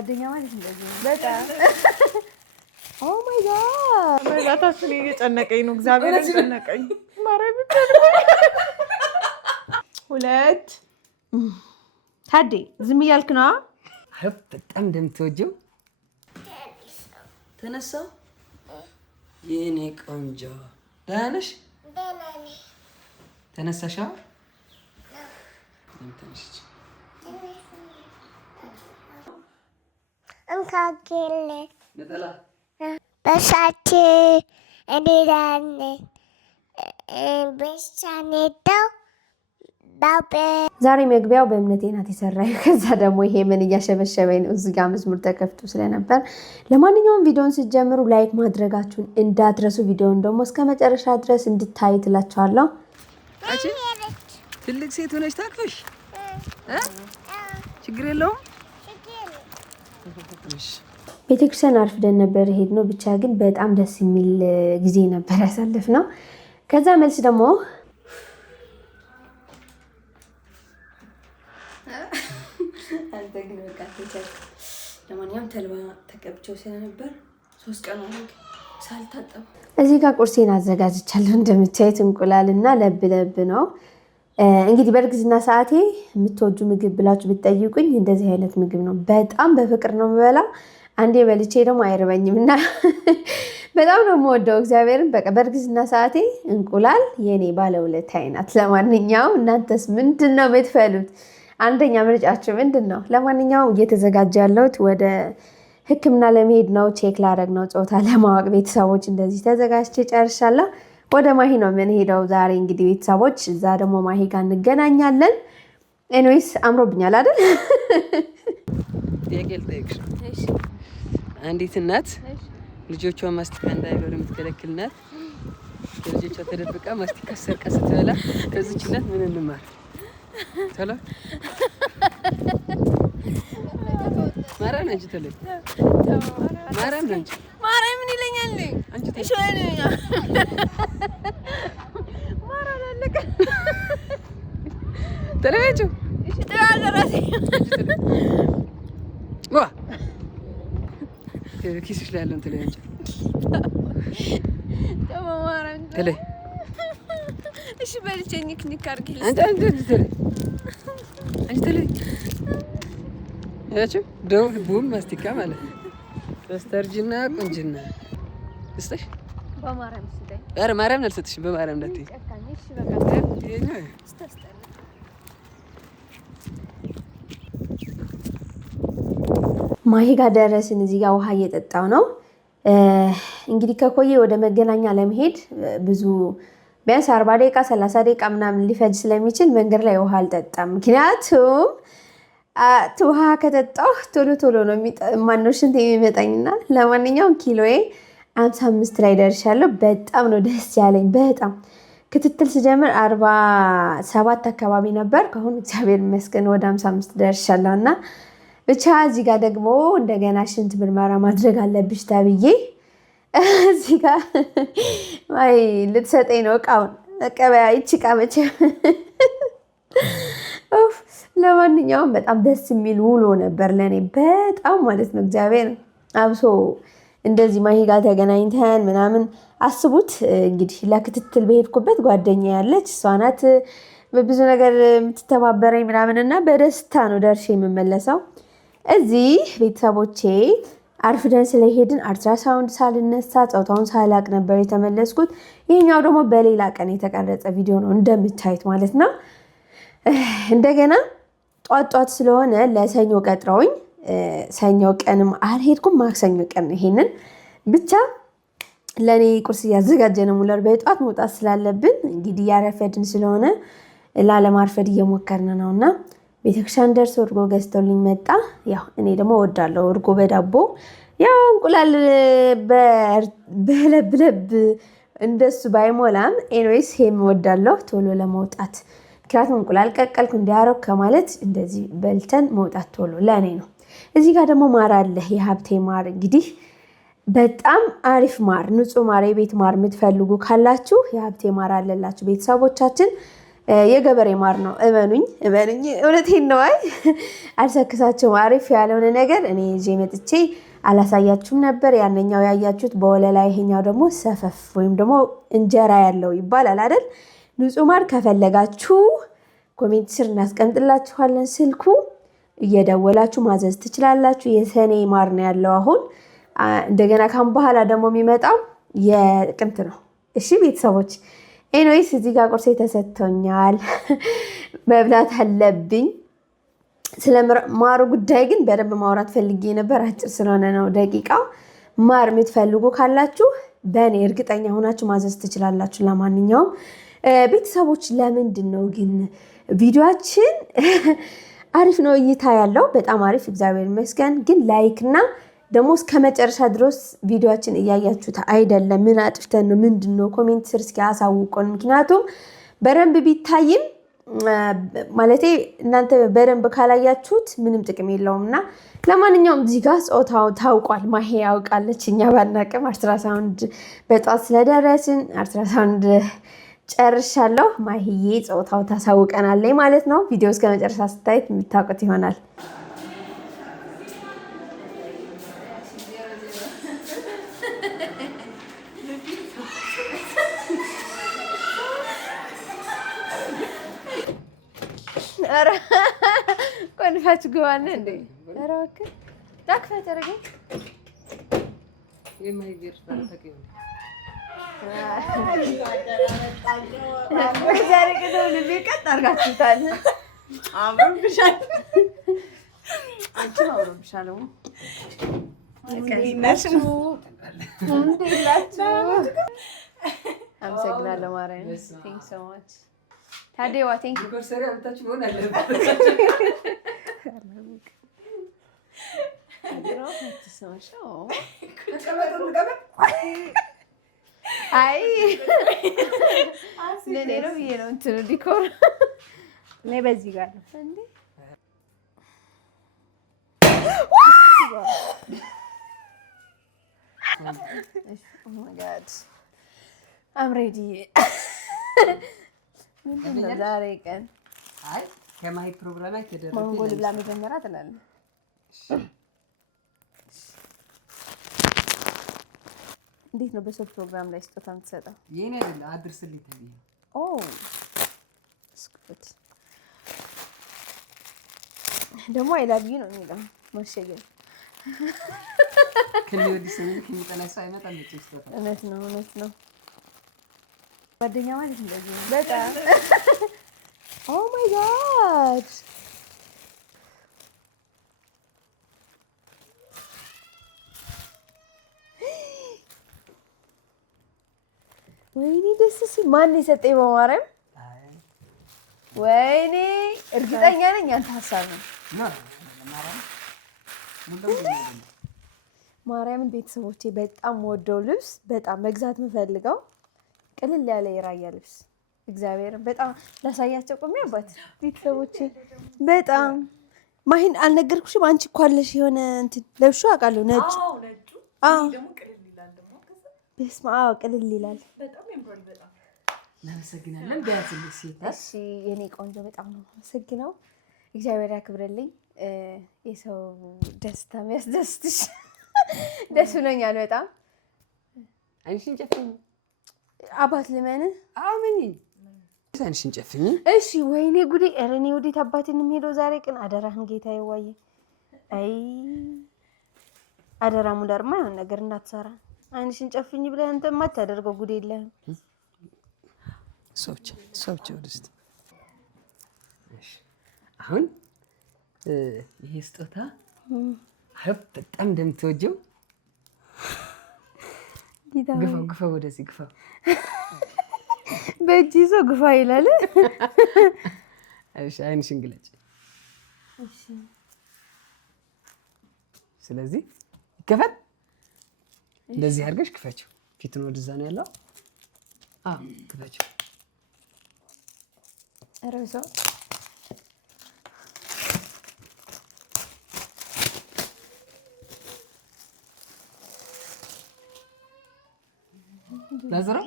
ጓደኛ ማለት እንደዚህ በጣም ኦ ማይ ጋድ በዛታችን እየጨነቀኝ ነው። እግዚአብሔር እየጨነቀኝ ማረኝ ብቻ ነው። ሁለት ታዲ ዝም እያልክ ነው? በጣም እንደምትወጂው ተነሳው የኔ ቆንጆ ደህና ነሽ? ተነሳሻ? እንካገለ በሳቴ እኔዳን በሳኔታው ዛሬ መግቢያው በእምነቴ ናት የሰራኝ። ከዛ ደግሞ ይሄ ምን እያሸበሸበኝ ነው? እዚህ ጋር መዝሙር ተከፍቶ ስለነበር ለማንኛውም ቪዲዮውን ስትጀምሩ ላይክ ማድረጋችሁን እንዳትረሱ። ቪዲዮውን ደግሞ እስከ መጨረሻ ድረስ እንድታይ ትላችኋለሁ። አቺ ትልቅ ሴት ሆነሽ ታቅፈሽ ችግር የለውም። ቤተክርስቲያን አርፍደን ነበር ሄድነው። ብቻ ግን በጣም ደስ የሚል ጊዜ ነበር ያሳለፍነው። ከዛ መልስ ደግሞ ለማንኛውም ተልባ ተቀብቼው ስለነበር 3 ቀን አለኝ ሳልታጠብ። እዚህ ጋር ቁርሴን አዘጋጅቻለሁ። እንደምታዩት እንቁላልና ለብ ለብ ነው። እንግዲህ በእርግዝና ሰዓቴ የምትወጁ ምግብ ብላችሁ ብትጠይቁኝ እንደዚህ አይነት ምግብ ነው። በጣም በፍቅር ነው የምበላው። አንዴ በልቼ ደግሞ አይርበኝም እና በጣም ነው የምወደው እግዚአብሔርን። በቃ በእርግዝና ሰዓቴ እንቁላል የኔ ባለውለታዬ ናት። ለማንኛውም እናንተስ ምንድን ነው የምትፈሉት? አንደኛ ምርጫችሁ ምንድን ነው? ለማንኛውም እየተዘጋጀ ያለሁት ወደ ሕክምና ለመሄድ ነው። ቼክ ላደርግ ነው፣ ጾታ ለማወቅ። ቤተሰቦች እንደዚህ ተዘጋጅቼ ጨርሻለሁ። ወደ ማሂ ነው የምንሄደው ዛሬ እንግዲህ ቤተሰቦች። እዛ ደግሞ ማሂ ጋር እንገናኛለን። ኤኒዌይስ አምሮብኛል አይደል? ጥያቄ ልጠይቅሽ። አንዲት እናት ልጆቿን ማስቲካ እንዳይበሉ የምትከለክል እናት ከልጆቿ ተደብቃ ማስቲካ ሰርቃ ስትበላ ከዚች እናት ምን እንማር? ቶሎ ማርያም አንቺ ተለይ ማርያም አንቺ ማርያም ምን ይለኛል? አንቺ እሺ ወይኔ ማርያም አለቀ ተለያችሁ። እሺ ተራራሴ ዋ ኪስሽ ላይ ያለውን ተለይ አንቺ ተማማራን ተለይ እሺ በልቼኝ ክኒክ አድርጊልኝ አንቺ ተለይ ያቺ ደው ቡም ማስቲካ ማለት ነው። በስተርጅና ቁንጅና እስቲ በማርያም ስጠኝ። ኧረ ማርያም አልሰጥሽም። በማርያም እንዳትዪ። እሺ በቃ ማሂ ጋር ደረስን። እዚህ ጋር ውሃ እየጠጣው ነው። እንግዲህ ከኮዬ ወደ መገናኛ ለመሄድ ብዙ ቢያንስ 40 ደቂቃ 30 ደቂቃ ምናምን ሊፈጅ ስለሚችል መንገድ ላይ ውሃ አልጠጣም። ምክንያቱም ውሃ ከጠጣሁ ቶሎ ቶሎ ነው ማነው ሽንት የሚመጣኝና። ለማንኛውም ኪሎዬ 55 ላይ ደርሻለሁ። በጣም ነው ደስ ያለኝ። በጣም ክትትል ስጀምር 47 አካባቢ ነበር። ከአሁን እግዚአብሔር ይመስገን ወደ 55 ደርሻለሁ። እና ብቻ እዚህ ጋር ደግሞ እንደገና ሽንት ምርመራ ማድረግ አለብሽ ተብዬ እዚህ ጋር ማይ ልትሰጠኝ ነው እቃውን መቀበያ። ይቺ እቃ መቼ ለማንኛውም በጣም ደስ የሚል ውሎ ነበር ለእኔ በጣም ማለት ነው። እግዚአብሔር አብሶ እንደዚህ ማሂ ጋር ተገናኝተን ምናምን አስቡት እንግዲህ ለክትትል በሄድኩበት ጓደኛ ያለች እሷ ናት በብዙ ነገር የምትተባበረኝ ምናምን እና በደስታ ነው ደርሼ የምመለሰው። እዚህ ቤተሰቦቼ አርፍደን ስለሄድን አልትራሳውንድ ሳልነሳ ጾታውን ሳላቅ ነበር የተመለስኩት። ይሄኛው ደግሞ በሌላ ቀን የተቀረጸ ቪዲዮ ነው እንደምታዩት ማለት ነው። እንደገና ጧት ስለሆነ ለሰኞ ቀጥረውኝ ሰኞ ቀንም አልሄድኩም። ማክሰኞ ቀን ይሄንን ብቻ ለኔ ቁርስ እያዘጋጀ ነው። ሙለር በጧት መውጣት ስላለብን እንግዲህ ያረፈድን ስለሆነ ላለማርፈድ እየሞከርን ነውና ቤተክርስቲያን ደርሶ እርጎ ገዝቶልኝ መጣ። ያው እኔ ደግሞ እወዳለሁ እርጎ በዳቦ ያው እንቁላል በለብለብ እንደሱ ባይሞላም ኤኒዌይስ ሄም እወዳለሁ ቶሎ ለመውጣት። ምክንያቱም እንቁላል ቀቀልኩ እንዲያረግ ከማለት እንደዚህ በልተን መውጣት ቶሎ ለእኔ ነው። እዚህ ጋር ደግሞ ማር አለ፣ የሀብቴ ማር። እንግዲህ በጣም አሪፍ ማር፣ ንጹህ ማር፣ የቤት ማር የምትፈልጉ ካላችሁ የሀብቴ ማር አለላችሁ ቤተሰቦቻችን። የገበሬ ማር ነው። እመኑኝ እመኑኝ፣ እውነቴን ነው። አይ አልሰክሳቸውም። አሪፍ ያልሆነ ነገር እኔ ይዤ መጥቼ አላሳያችሁም ነበር። ያንኛው ያያችሁት በወለላ፣ ይሄኛው ደግሞ ሰፈፍ ወይም ደግሞ እንጀራ ያለው ይባላል አይደል? ንጹህ ማር ከፈለጋችሁ ኮሜንት ስር እናስቀምጥላችኋለን። ስልኩ እየደወላችሁ ማዘዝ ትችላላችሁ። የሰኔ ማር ነው ያለው አሁን። እንደገና ካሁን በኋላ ደግሞ የሚመጣው የጥቅምት ነው። እሺ ቤተሰቦች፣ ኤኒዌይስ እዚህ ጋር ቁርሴ ተሰጥቶኛል፣ መብላት አለብኝ። ስለ ማሩ ጉዳይ ግን በደንብ ማውራት ፈልጌ ነበር። አጭር ስለሆነ ነው ደቂቃው። ማር የምትፈልጉ ካላችሁ በእኔ እርግጠኛ ሆናችሁ ማዘዝ ትችላላችሁ። ለማንኛውም ቤተሰቦች፣ ለምንድን ነው ግን ቪዲዮችን አሪፍ ነው እይታ ያለው በጣም አሪፍ እግዚአብሔር ይመስገን። ግን ላይክ እና ደግሞ እስከ መጨረሻ ድረስ ቪዲዮችን እያያችሁት አይደለም። ምን አጥፍተን ነው? ምንድን ነው? ኮሜንት ስር እስኪ አሳውቁን። ምክንያቱም በደንብ ቢታይም ማለቴ እናንተ በደንብ ካላያችሁት ምንም ጥቅም የለውም። እና ለማንኛውም እዚህ ጋር ጾታው ታውቋል። ማሄ ያውቃለች፣ እኛ ባናቅም። አልትራሳውንድ በጧት ስለደረስን አልትራሳውንድ ጨርሻለሁ። ማሂዬ ጾታው ታሳውቀናለች ማለት ነው። ቪዲዮ እስከ መጨረሻ ስታዩት የምታውቁት ይሆናል። ቆንፋች ግባነ እንዴ! ኧረ እባክህ ዳክፈት አደረገኝ። ዛሬ ቅደው ልቤ ቀጥ አድርጋችሁታል። አምሮብሻል። አንቺም አምሮብሻል። አመሰግናለሁ ማርያም። ቴንክ ሶ ማች ታዲዋ ቴንክ ዩ ኮርሰሪ አመጣችሁ ሆነ አለ አይ ለኔ ነው ብዬ ነው እንትን ዲኮር እኔ በዚህ ጋር ነው እንዴ ኦ ማይ ጋድ አም ሬዲ ምንድነው ዛሬ ቀን አይ ከማይ ፕሮግራም ላይ ተደረገ ማንጎ ልብላ መጀመሪያ ትላለህ። እንዴት ነው በሰው ፕሮግራም ላይ ስጦታ የምትሰጠው? የኔ አይደል አድርስልኝ ተብዬ። ኦ ስኩት ደግሞ አይ ላቭ ዩ ነው የሚለው ማሸገር ከሚወድስ ምን ከሚጠላ ሰው አይመጣም። ስጦታ እውነት ነው እውነት ነው። ጓደኛ ማለት እንደዚህ ነው በጣም ኦ ማይ ጋድ ወይኔ ደስ ሲል ማን የሰጠኝ በማርያም ወይኔ እርግጠኛ ነኝ አንተ ሀሳብ ነው ማርያምን ቤተሰቦቼ በጣም ወደው ልብስ በጣም መግዛት የምፈልገው ቅልል ያለ የራያ ልብስ እግዚአብሔር በጣም ላሳያቸው ቆሜ አባት ቤተሰቦቼ በጣም ማሂን አልነገርኩሽም? አንቺ እኮ አለሽ የሆነ እንትን ለብሹ አውቃለሁ ነጭ አዎ በስመ አብ ቅልል ይላል በጣም ያምራል በጣም እናመሰግናለን ቢያዝልሽ እሺ የኔ ቆንጆ በጣም ነው አመሰግነው እግዚአብሔር ያክብርልኝ የሰው ደስታ የሚያስደስትሽ ደስ ብሎኛል በጣም አይንሽን ጨፍኝ አባት ልመን አሜን አይንሽን ጨፍኝ እሺ ወይኔ ጉዴ ኧረ እኔ ወዴት አባቴን የምሄደው ዛሬ ቀን አደራህን ጌታዬ ዋዬ አይ አደራ ሙዳርማ የሆነ ነገር እንዳትሰራ አይንሽን ጨፍኝ ብለህ አንተ የማታደርገው ጉዴ የለህም ሰውች ወደስት አሁን ይሄ ስጦታ በጣም እንደምትወጂው ግፋው ወደዚህ ግፋው በእጅ ይዞ ግፋ ይላል እሺ አይንሽን ግለጭ እሺ ስለዚህ ይከፈት እንደዚህ አድርገሽ ክፈችው ፊቱን ወደዛ ነው ያለው ክፈችው አረብሶ ላዘራ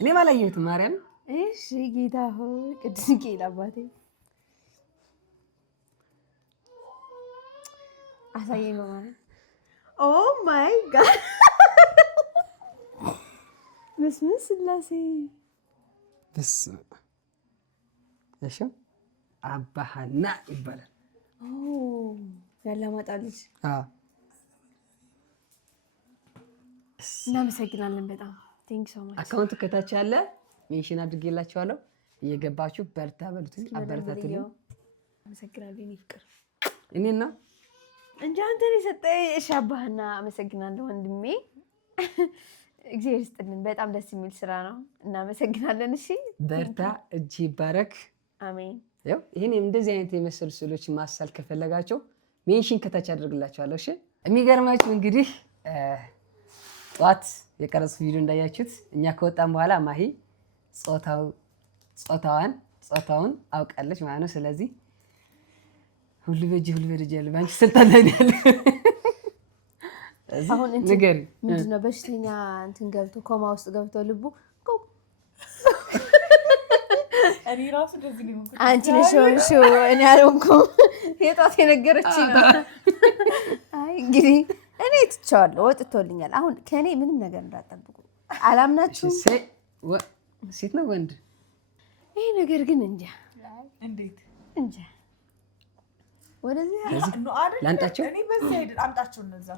እኔ ባላየሁትም ማርያም እሺ ጌታ ሆይ ቅዱስ ሚካኤል አባቴ አሳየኝ በማለት ኦ ማይ ጋድ በስመ ስላሴ እሺ አባሃና ይባላል። ያላማጣ ልጅ እናመሰግናለን በጣም ቴንክ ሶ ማች። አካውንት ከታች ያለ ሜንሽን አድርጌላችኋለሁ። እየገባችሁ በርታ በሉትኝ፣ አበረታቱኝ። አመሰግናለሁ። እኔ ፍቅር እኔና እንጂ አንተን የሰጠኝ እሺ አባህና አመሰግናለሁ ወንድሜ። እግዚአብሔር ይስጥልን። በጣም ደስ የሚል ስራ ነው። እናመሰግናለን። እሺ በርታ፣ እጅ ይባረክ። አሜን። ያው ይሄን እንደዚህ አይነት የመሰሉ ስዕሎች ማሳል ከፈለጋቸው ሜንሽን ከታች አድርግላችኋለሁ። እሺ የሚገርማችሁ እንግዲህ ጠዋት የቀረጽ ቪዲዮ እንዳያችሁት እኛ ከወጣን በኋላ ማሂ ጾታውን አውቃለች ማለት ነው። ስለዚህ ሁሉ በእጅ ሁሉ በደጅ ያለ ባንቺ ስልጣን ላይ ያለ አሁን ነገር ምንድን ነው በሽተኛ እንትን ገብቶ ኮማ ውስጥ ገብቶ ልቡ እኔ ራሱ እንደዚህ ነው። አንቺ ነሽ ሆንሽው እኔ አልሆንኩም። የጧት የነገረችኝ ነው። አይ እንግዲህ እኔ ትቼዋለሁ፣ ወጥቶልኛል። አሁን ከእኔ ምንም ነገር እንዳትጠብቁ። አላምናችሁም። ሴት ነው ወንድ? ይሄ ነገር ግን እንጃ እንዴት እንጃ። ወደዚህ ላንጣቸው። እኔ በዚህ አይደል አምጣቸው። እነዛ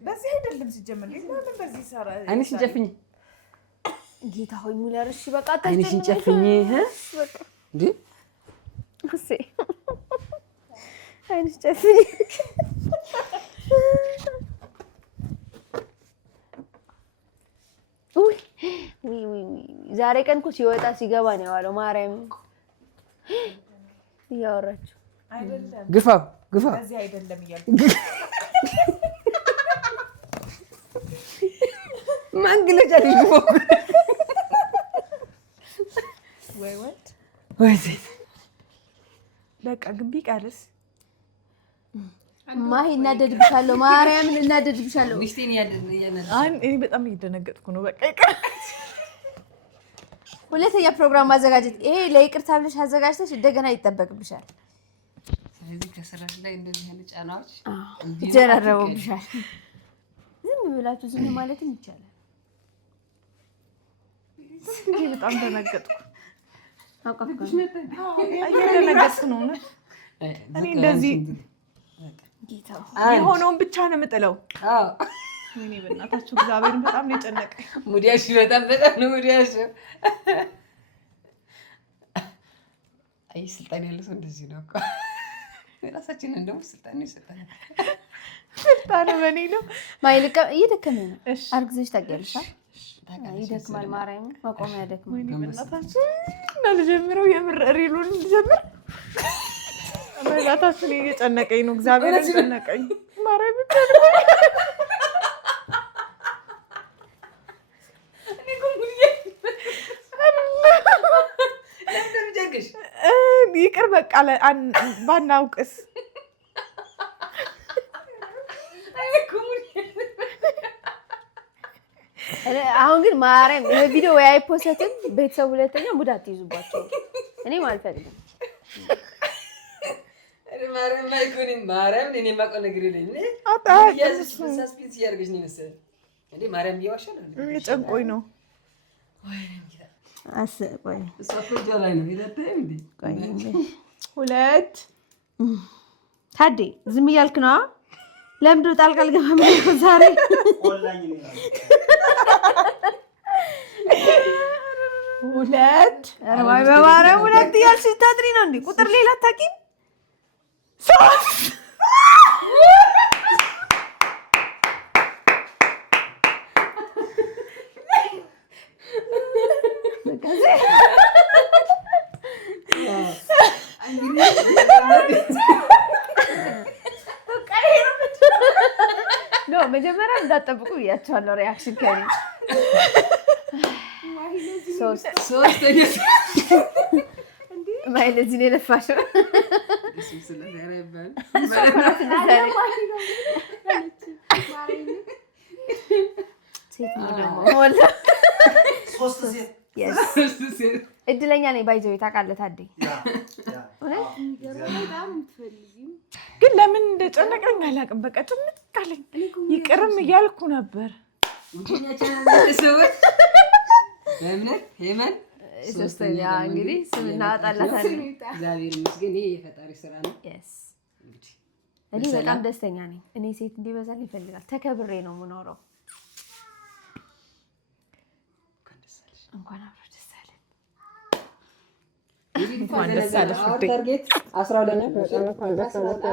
በዚህ አይደለም ሲጀመር ለምን በዚህ ሰራ? አይንሽን ጨፍኝ ጌታ ሆይ ሙላር። እሺ በቃ አይንሽን ጨፍኝ። በቃ እንዴ እሺ አይንሽ ጨፍኝ። ዛሬ ቀን እኮ ሲወጣ ሲገባ ነው የዋለው። ማርያም እያወራችሁ አይደለም ግፋ በዚህ አይደለም እያልኩ ማንግለጫ ልጅ ወይ ወንድ ወይ ሴት በቃ ግን ቢቀርስ ማሂ እናደድብሻለሁ። ማርያምን እናደድብሻለሁ። ሚስቴን እኔ በጣም እየደነገጥኩ ነው። በቃ ይቀር። ሁለተኛ ፕሮግራም ማዘጋጀት ይሄ ለይቅርታ ብለሽ አዘጋጅተሽ እንደገና ይጠበቅብሻል። ስለዚህ ከስራሽ ላይ እንደዚህ አይነት ጫናዎች ይደራረቡብሻል። ዝም ብላችሁ ዝም ማለትም ይቻላል። እኔ በጣም ደነገጥኩ። አውቃለሁ እየደነገጥኩ ነው። እኔ እንደዚህ ጌታ የሆነውን ብቻ ነው የምጥለው። አዎ እኔ በእናታችሁ እግዚአብሔርን በጣም ነው የጨነቀኝ። ሙዲያሽ በጣም ነው ሙዲያሽ። አይ ስልጣን ያለው ሰው እንደዚህ ነው እኮ። የራሳችንን ደግሞ ስልጣን ነው ይሰጣል። ስልጣን በእኔ ነው። ማይልቀ እየደከመኝ ነው። አርግዘሽ ታውቂያለሽ? ይደክማል። ማርያም መቆሚያ ያደክማል። እኔ በእናታችሁ እና ልጀምረው የምር ሪሉን ልጀምር። በእናታችሁ እኔ እየጨነቀኝ ነው። እግዚአብሔርን ጨነቀኝ። ማርያም ብቻ ነው ይቅር በቃ ባናውቅስ። አሁን ግን ማርያም የቪዲዮ ወይ አይፖስትም። ቤተሰብ ሁለተኛ ሙድ አትይዙባቸው። እኔም አልፈልግም። ማርያም እኔ የማውቀው ነገር የለኝም። ሳስፔንስ እያደረገች ነው መሰለኝ። እንደ ማርያም እየዋሻል ጨንቆኝ ነው። ሁለት ታዴ ዝም እያልክ ነዋ። ለምንድን ነው ጣልቃ አልገባም ዛሬ? ሁለት በማርያም ሁለት እያልሽ ታድሪ ነው እንዴ? ቁጥር ሌላ አታውቂም? ሶስት መጀመሪያ እንዳትጠብቁ ብያቸዋለሁ። ሪያክሽን ከኔ ሶስት ማይ ለዚህ ነው የለፋሽው። እድለኛ ነኝ ባይዘው ታውቃለህ ታዴ ግን ለምን እንደጨነቀኝ አላውቅም። በቃ ጭንቅ አለኝ። ይቅርም እያልኩ ነበር። በእምነት ሄመን ሶስተኛ እንግዲህ ስም እናወጣላታለን። እግዚአብሔር ይመስገን። ይሄ የፈጣሪ ስራ ነው። እኔ በጣም ደስተኛ ነኝ። እኔ ሴት እንዲበዛልኝ ይፈልጋል። ተከብሬ ነው የምኖረው። እንኳን አብሮ ደስ አለን። እንኳን ደስ አለሽ። ታርጌት 12